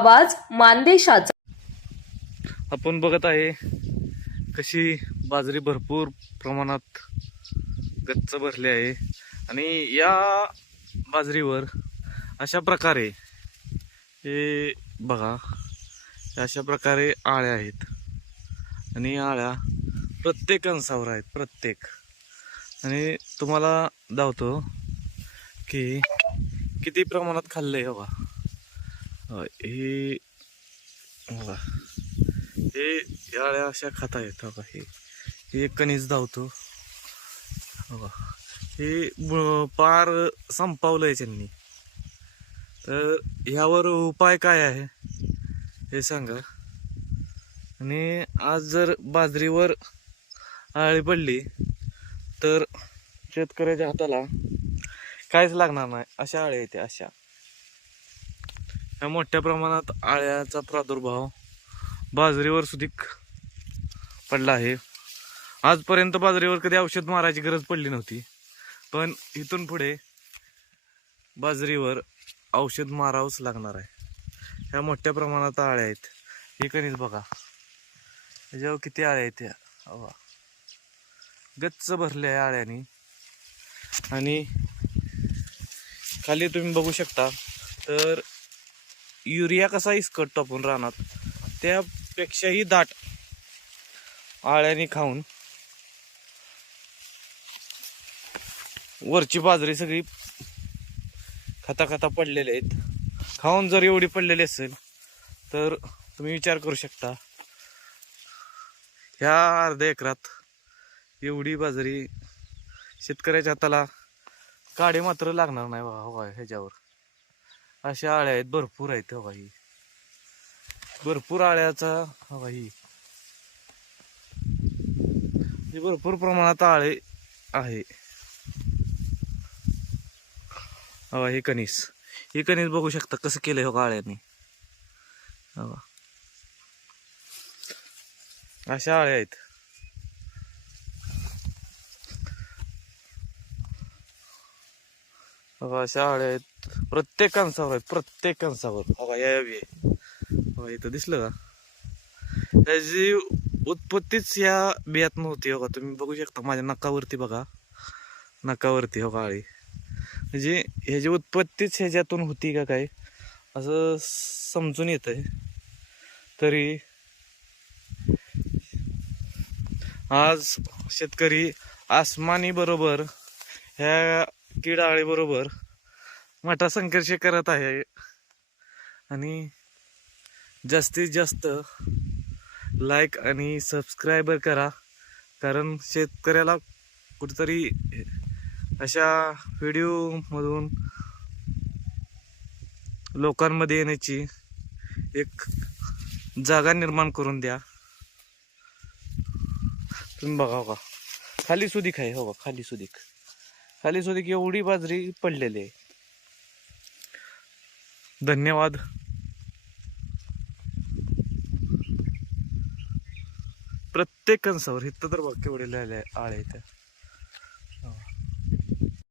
आवाज मानदेशाचा. आपण बघत आहे कशी बाजरी भरपूर प्रमाणात गच्च भरली आहे. आणि या बाजरीवर अशा प्रकारे हे बघा अशा प्रकारे आळ्या आहेत. आणि आळ्या प्रत्येक अंशावर आहेत प्रत्येक. आणि तुम्हाला दावतो की किती प्रमाणात खाल्लं आहे बाबा होय, हे बघा हे याळ्या अशा खाता आहेत बघा हे हे कणीस धावतो बघा हे पार पार आहे त्यांनी तर ह्यावर उपाय काय आहे हे सांगा आणि आज जर बाजरीवर आळी पडली तर शेतकऱ्याच्या हाताला काहीच लागणार नाही अशा आळ्या येते अशा ह्या मोठ्या प्रमाणात आळ्याचा प्रादुर्भाव बाजरीवर सुधिक पडला आहे. आजपर्यंत बाजरीवर कधी औषध मारायची गरज पडली नव्हती. पण इथून पुढे बाजरीवर औषध मारावंच लागणार आहे. ह्या मोठ्या प्रमाणात आळ्या आहेत. हे कणीच बघा. ह्याच्यावर किती आळ्या आहेत ह्या? गच्च भरल्या आहे आळ्यानी. आणि खाली तुम्ही बघू शकता. तर युरिया कसा इसकट टापून राहणार त्यापेक्षाही दाट आळ्याने खाऊन वरची बाजरी सगळी खाता खाता पडलेले आहेत. खाऊन जर एवढी पडलेली असेल तर तुम्ही विचार करू शकता ह्या अर्ध्या एकरात एवढी बाजरी शेतकऱ्याच्या हाताला काडे मात्र लागणार नाही बघा हो ह्याच्यावर. अशा आळ्या आहेत भरपूर आहेत हवाई भरपूर आळ्याचा हवाई हे भरपूर प्रमाणात आळे आहे. हवा हे कणीस. हे कणीस बघू शकता कसं केलंय हो आळ्याने हवा अशा आळ्या आहेत. बघा अशा आळ्या आहेत. प्रत्येक कणसावर आहेत प्रत्येक कणसावर बघा या बी आहे. इथं दिसलं का? त्याची उत्पत्तीच या बियात नव्हती का तुम्ही बघू शकता माझ्या नकावरती बघा. नकावरती हो आळी म्हणजे ह्याची उत्पत्तीच ह्याच्यातून होती का काय असं समजून येत आहे तरी आज शेतकरी आसमानी बरोबर ह्या कीड बरोबर मोठा संघर्ष करत आहे. आणि जास्तीत जास्त लाईक आणि सबस्क्रायबर करा. कारण शेतकऱ्याला कुठेतरी अशा व्हिडिओमधून लोकांमध्ये येण्याची एक जागा निर्माण करून द्या. तुम्ही बघा का खाली सुदीक आहे हो का खाली सुदीक. खाली सुदीक एवढी बाजरी पडलेली आहे. धन्यवाद. प्रत्येक कंसावर तर बघ केवढे लिहिले आळे त्या